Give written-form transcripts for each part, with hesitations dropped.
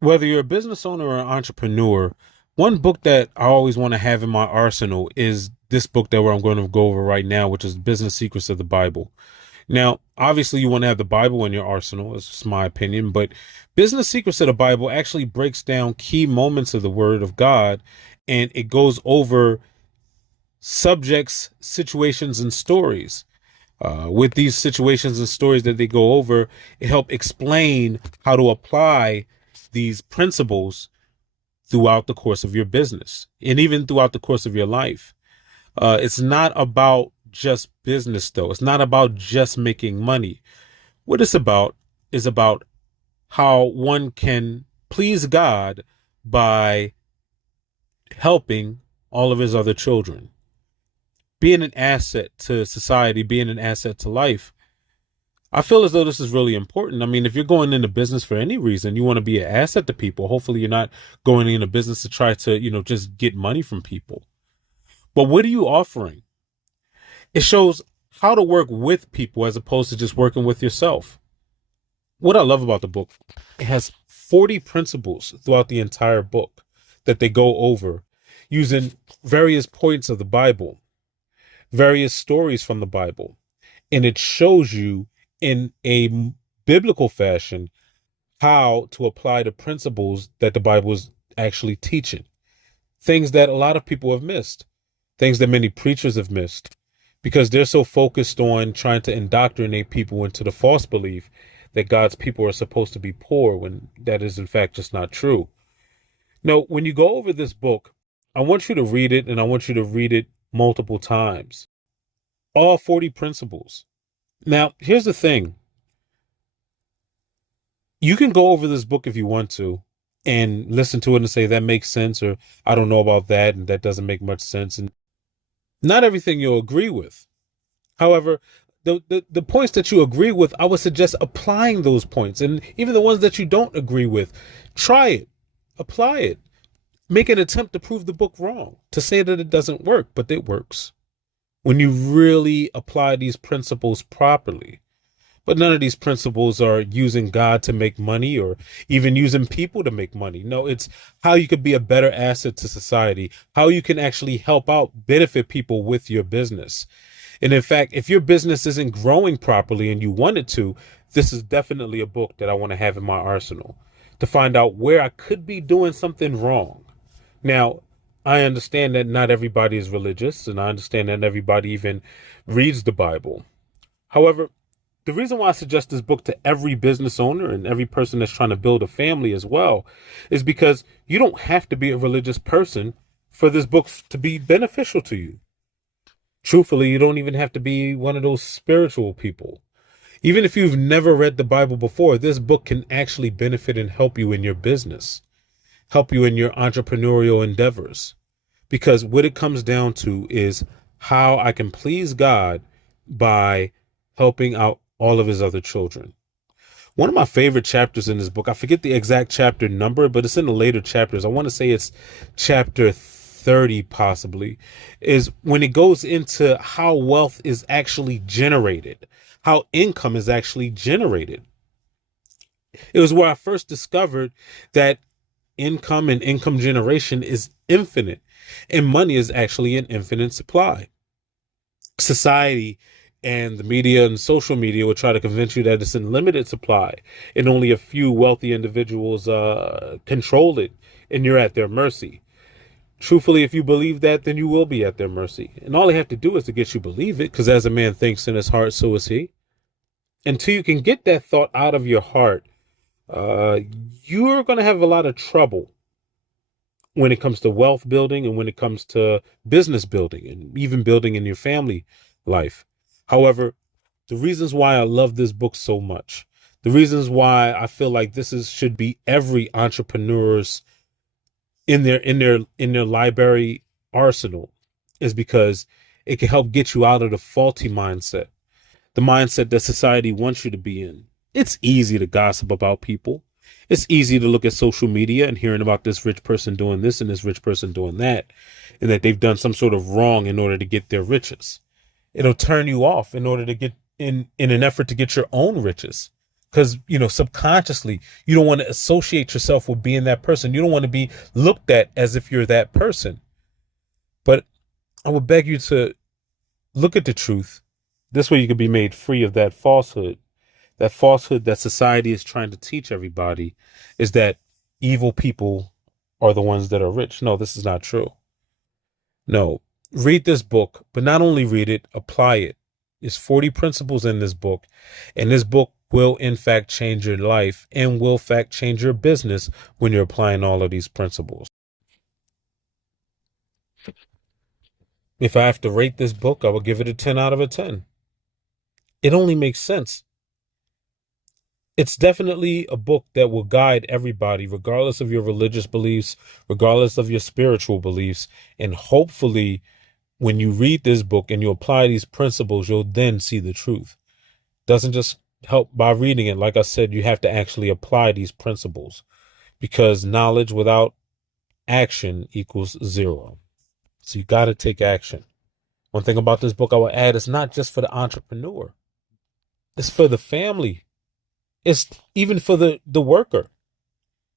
Whether you're a business owner or an entrepreneur, one book that I always want to have in my arsenal is this book that I'm going to go over right now, which is Business Secrets of the Bible. Now, obviously, you want to have the Bible in your arsenal. It's just my opinion, but Business Secrets of the Bible actually breaks down key moments of the Word of God, and it goes over subjects, situations, and stories. With these situations and stories that they go over, it helps explain how to apply these principles throughout the course of your business and even throughout the course of your life. It's not about just business, though. It's not about just making money. What it's about is about how one can please God by helping all of his other children, being an asset to society, being an asset to life. I feel as though this is really important. I mean, if you're going into business for any reason, you want to be an asset to people. Hopefully, you're not going into business to try to, just get money from people. But what are you offering? It shows how to work with people as opposed to just working with yourself. What I love about the book, it has 40 principles throughout the entire book that they go over using various points of the Bible, various stories from the Bible. And it shows you in a biblical fashion how to apply the principles that the Bible is actually teaching. Things that a lot of people have missed, things that many preachers have missed, because they're so focused on trying to indoctrinate people into the false belief that God's people are supposed to be poor when that is in fact just not true. Now, when you go over this book, I want you to read it, and I want you to read it multiple times. All 40 principles. Now, here's the thing. You can go over this book if you want to and listen to it and say that makes sense, or I don't know about that and that doesn't make much sense. And not everything you'll agree with. However, the points that you agree with, I would suggest applying those points. And even the ones that you don't agree with, try it, apply it, make an attempt to prove the book wrong, to say that it doesn't work, but it works when you really apply these principles properly. But none of these principles are using God to make money or even using people to make money. No, it's how you could be a better asset to society, how you can actually help out, benefit people with your business. And in fact, if your business isn't growing properly and you want it to, this is definitely a book that I want to have in my arsenal to find out where I could be doing something wrong. Now, I understand that not everybody is religious, and I understand that everybody even reads the Bible. However, the reason why I suggest this book to every business owner and every person that's trying to build a family as well is because you don't have to be a religious person for this book to be beneficial to you. Truthfully, you don't even have to be one of those spiritual people. Even if you've never read the Bible before, this book can actually benefit and help you in your business, help you in your entrepreneurial endeavors. Because what it comes down to is how I can please God by helping out all of his other children. One of my favorite chapters in this book, I forget the exact chapter number, but it's in the later chapters. I want to say it's chapter 30 possibly, is when it goes into how wealth is actually generated, how income is actually generated. It was where I first discovered that income and income generation is infinite, and money is actually an infinite supply. Society and the media and social media will try to convince you that it's in limited supply and only a few wealthy individuals control it, and you're at their mercy. Truthfully, if you believe that, then you will be at their mercy. And all they have to do is to get you believe it, because as a man thinks in his heart, so is he. Until you can get that thought out of your heart, uh, you're going to have a lot of trouble when it comes to wealth building and when it comes to business building and even building in your family life. However, the reasons why I love this book so much, the reasons why I feel like this is should be every entrepreneur's in their library arsenal is because it can help get you out of the faulty mindset, the mindset that society wants you to be in. It's easy to gossip about people. It's easy to look at social media and hearing about this rich person doing this and this rich person doing that, and that they've done some sort of wrong in order to get their riches. It'll turn you off in order to get in an effort to get your own riches. Because, subconsciously, you don't want to associate yourself with being that person. You don't want to be looked at as if you're that person. But I would beg you to look at the truth. This way you can be made free of that falsehood. That falsehood that society is trying to teach everybody is that evil people are the ones that are rich. No, this is not true. No, read this book, but not only read it, apply it. There's 40 principles in this book, and this book will in fact change your life and will in fact change your business when you're applying all of these principles. If I have to rate this book, I would give it a 10 out of a 10. It only makes sense. It's definitely a book that will guide everybody, regardless of your religious beliefs, regardless of your spiritual beliefs. And hopefully, when you read this book and you apply these principles, you'll then see the truth. Doesn't just help by reading it. Like I said, you have to actually apply these principles, because knowledge without action equals zero. So you got to take action. One thing about this book I will add, it's not just for the entrepreneur. It's for the family. It's even for the worker.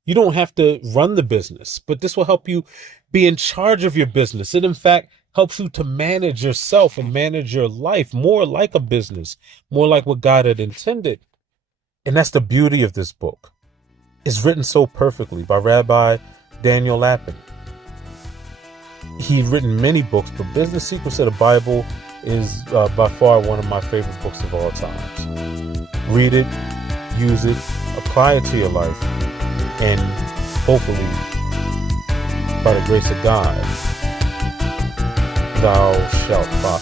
You don't have to run the business, but this will help you be in charge of your business. It, in fact, helps you to manage yourself and manage your life more like a business, more like what God had intended. And that's the beauty of this book. It's written so perfectly by Rabbi Daniel Lapin. He'd written many books, but Business Secrets of the Bible is by far one of my favorite books of all time. Read it, use it, apply it to your life, and hopefully, by the grace of God, thou shalt prosper.